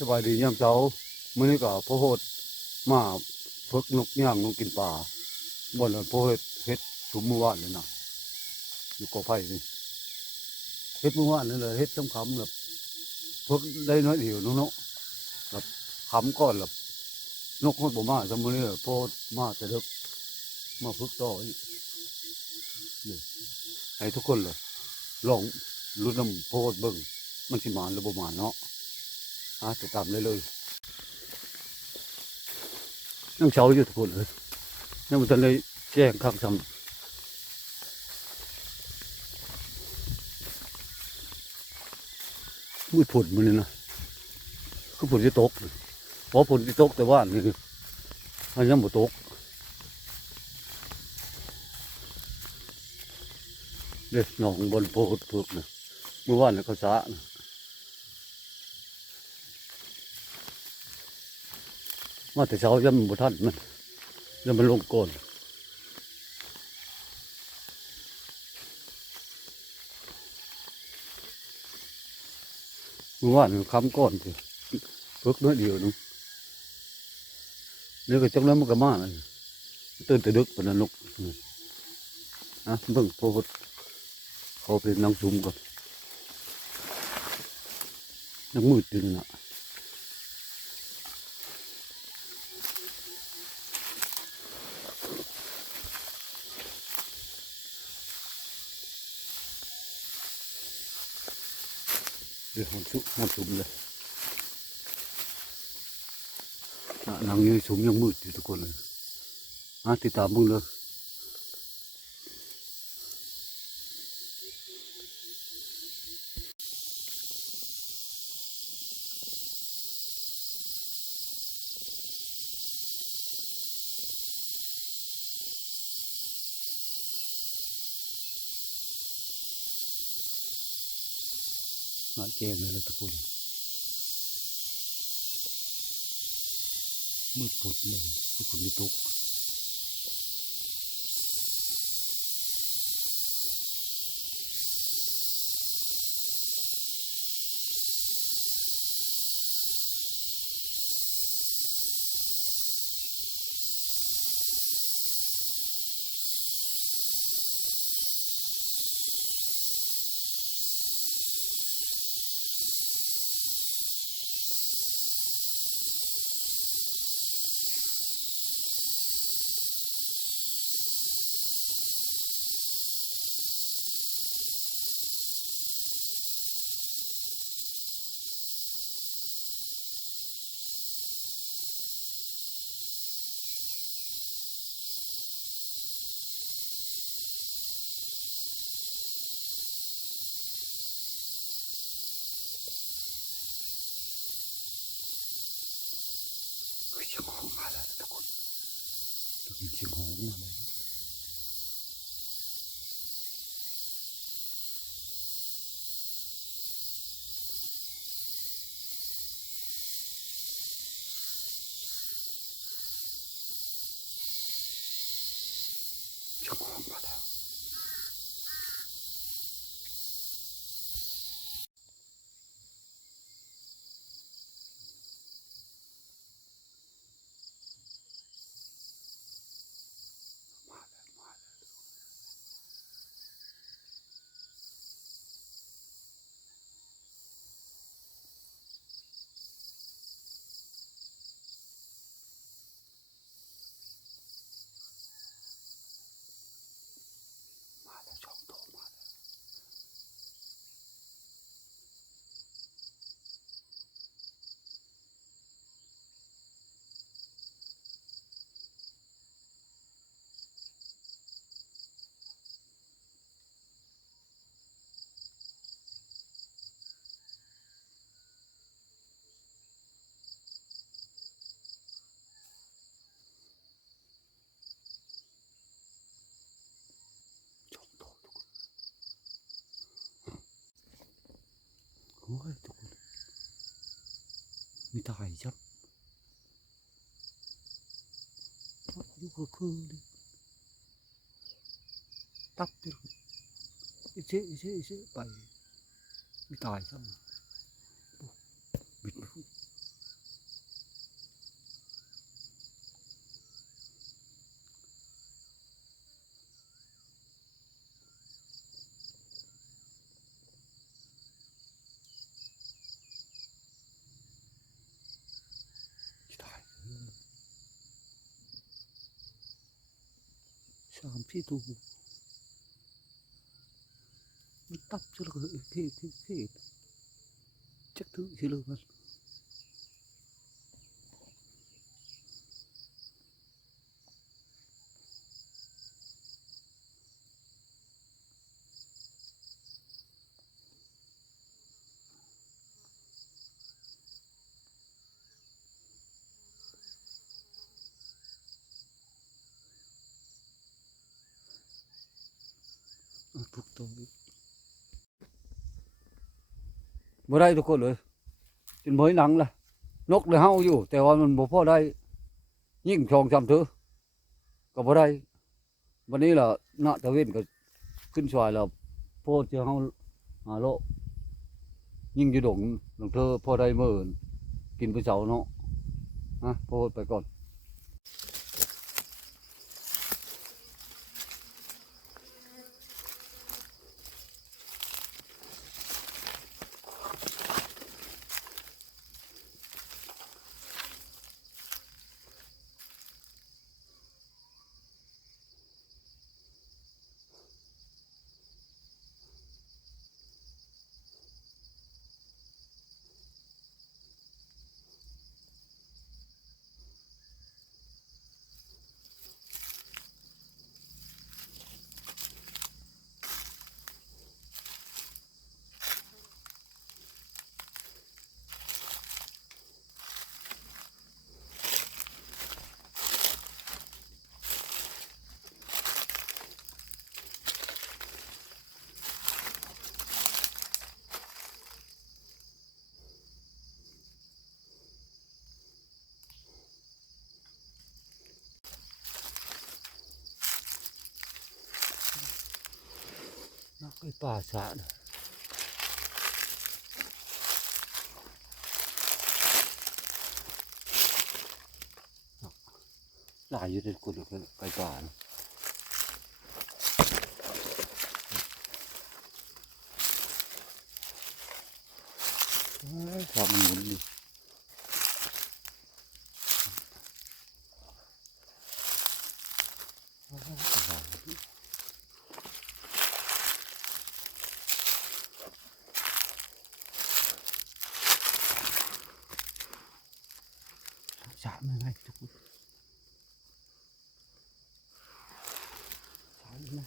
สบายดียามเช้ามื้อนี้ก็พ่อโหดมาฝึกนกย่างนกกินปลาบ่อนพ่อเฮ็ดสุมเมื่อวานนี่นะอยู่กอไผ่นี่เฮ็ดเมื่อวานนี่เลยเฮ็ดคำแบบฝึกได้น้อยเดียวเนาะแบบคำก่อนแบบนกฮอดบ่มาซะมื้อนี้พ่อมาแต่ดึกมาฝึกต่ออีกนี่ให้ทุกคนเลยลองลุ้นนำพ่อโหดเบิ่งมันสิหมานหรือบ่หมานเนาะติดตามได้เลยยังเช้าอยู่ทุกคนเลยยังมันทันเลยแจ้งข้างซ้ำมืดฝนมันเลยนะคือฝนจะตกเพราะฝนจะตกแต่ว่านี่มันยังไม่ตกเด็กหนองบนโพดฝึกนะเมื่อวานเนี่ยเขาสะนะมาแต่เช้ายังไม่ทันมันยังมันลงก่อนเมื่อวานคำก่อนสิฝึกน้อยเดียวนึงนี่ก็จังนั้นมันก็มาเลยตื่นแต่ดึกปนนกเบิ่งโพดเขาเป็นนางซุ่มก่อนยังมืดอยู่นะเดี๋ยวมันซุ่มเลยนางยังซุ่มยังมืดอยู่ทุกคนเลยติดตามมึงเลยแจ้งเลยทุกคนมืดฝนเลยก็ฝนจะตกเสียงห้องมาแล้วทุกคนได้ยินเสียงห้องมาเลยเสียงห้องมาแล้วช่องโตมาช่องโตทุกคนโอ้ยทุกคนมีตายจับอยู่คือดิตับดิอีเจ๊ไปมีตายจับบิด 3-4 ตัวมันตับจะเลยที่จักถือสิเลยมันทุกตัวบ่ได้ทุกคนเลยจนเมื่อยหนังละนกเลยเฮาอยู่แต่ว่ามันบ่พอได้ยิ่ง2-3ถือก็บ่ได้วันนี้ล่ะณตะเวนก็ขึ้นซอยแล้วโพดเจอเฮาหาโลยิ่งอยู่ดงเธอพอได้มื้อกินมื้อเช้าเนาะโพดไปก่อนนักไอ้ป่าสะน่ะหลายอยู่ในกุดไก่ป่าน่ะความมันหมุนนี่สามยังไงทุกคนสามยังไง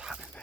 สามยังไง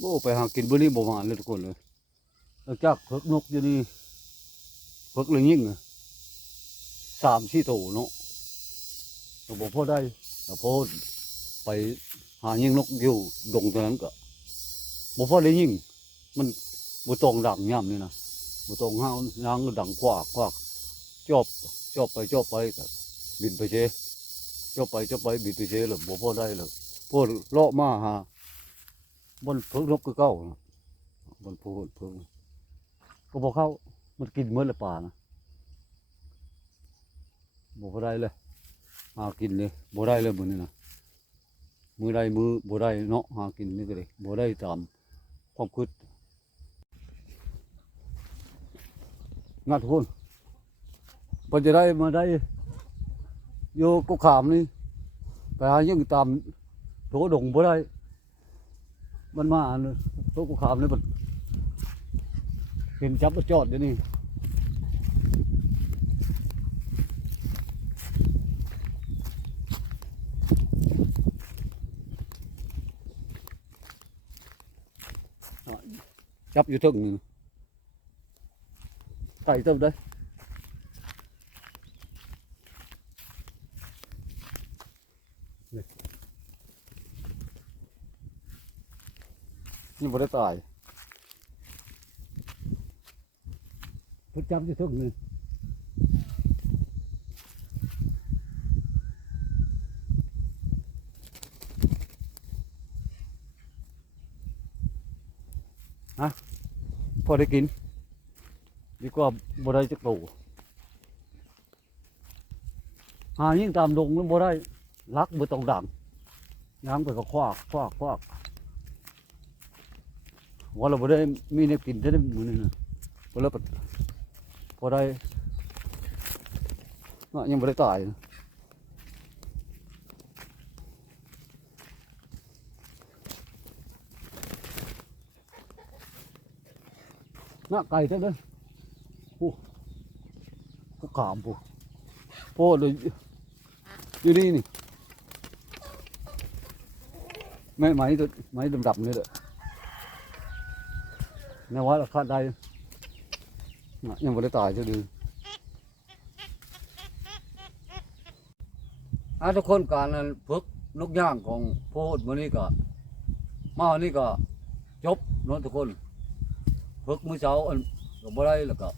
โอ้ไปหากินบ่นี้บ่มาเลยทุกคนเลยแล้วจากเพิกนกอยู่นี่เพิกเลยยิ่ง3-4โตเนาะก็บ่พอได้ก็พอไปหายิงนกอยู่ดงตรงนั้นก็บ่พอได้ยิงมันบ่ต้องดังย่ำนี่นะบ่ต้องห้าวนางก็ดังกวากกวากจอบจอบไปก็บินไปเชจอบไปบินไปเชแล้วบ่พอได้เลยพอเลาะมาหาบนเพิกนกคือเก่านะบนพูดเพิกก็บ่เข้ามันกินหมดเลยป่านะบ่พอได้เลยหากินเลยบ่ได้เลยมื้อนี้นะมือใดมือบ่ได้เนาะหากินนี่ก็เลยบ่ได้ตามความคิดงัดทุกคนเพิ่นจะได้มาได้อยู่กุขามนี่ไปหายังตามโถดงบ่ได้มันมาอันโถกุขามนี่มันเห็นจับมาจอดอยู่นี่จับอยู่ถึงนี่ไก่เติมได้นี่บ่ได้ตายเพิ่นจับอยู่ถึงนี่ฮะพอได้กินดีกว่าบ่ได้จักโตหายิ่งตามดงมันบ่ได้ลักบ่ต้องดังยามไปก็ควักว่าเราบ่ได้มีแนวกินได้มื้อนี้นะบ่แล้วพอได้ยังบ่ได้ตายนะไก่เท่านั้นโอ้ก็ขามปูโพดเลยอยู่นี่นี่ไม้ตัวไม้ดำๆนี่แหละแนวว่าคาดได้ยังบ่ได้ตายจะดีทุกคนการฝึกนกย่างของโพดมื้อนี้ก็มาวันนี้ก็จบเนาะทุกคนฝึกมื้อเช้าอันก็บ่ได้แล้วก็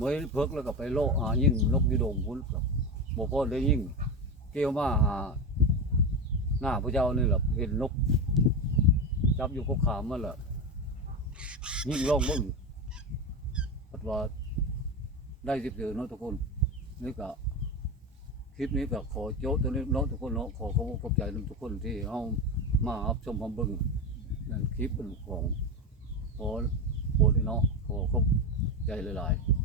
มื้อฝึกแล้วก็ไปโลหายิงนกอยู่ดงพุ่นก็บ่พอได้ยิงเกี่ยวมาหาหน้าพระเจ้านี่แหละเห็นนกจับอยู่ก็ขามมันแหละยิงลองเบิ่งปัดว่าได้สิบเดือนเนาะทุกคนนี่ก็คลิปนี้ก็ขอโจ้ตัวนี้เนาะทุกคนเนาะขอบใจทุกคนที่เอามารับชมความเบิ่งนั่นคลิปของขอโปรดเนาะขอบใจหลายๆ